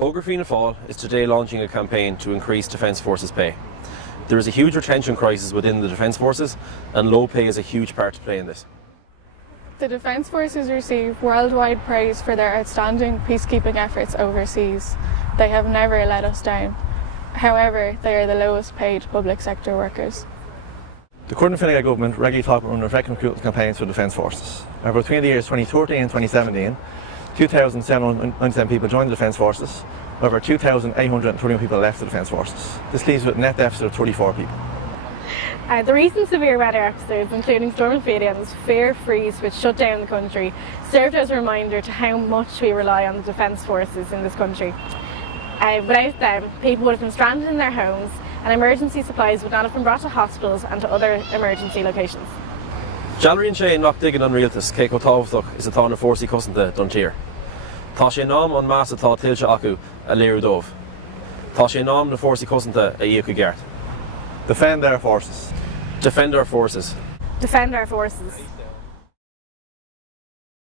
Ógra Fianna Fáil is today launching a campaign to increase Defence Forces pay. There is a huge retention crisis within the Defence Forces, and low pay is a huge part to play in this. The Defence Forces receive worldwide praise for their outstanding peacekeeping efforts overseas. They have never let us down. However, they are the lowest paid public sector workers. The current Fine Gael government regularly talk about effective recruitment campaigns for the Defence Forces. However, between the years 2013 and 2017, 2,797 people joined the Defence Forces. However, 2,831 people left the Defence Forces. This leaves with a net deficit of 34 people. The recent severe weather episodes, including Storm and Fianna's fear freeze which shut down the country, served as a reminder to how much we rely on the Defence Forces in this country. Without them, people would have been stranded in their homes and emergency supplies would not have been brought to hospitals and to other emergency locations. January and Shane knock digging on realtas, Keiko Tavthach is a thorn of forcey cusanta Duntier. Tá sé nám an massa tá tilse acu a léirú dómh. Tá sé nám na forcey cusanta a íoc gart. Defend our forces. Defend our forces. Defend our forces.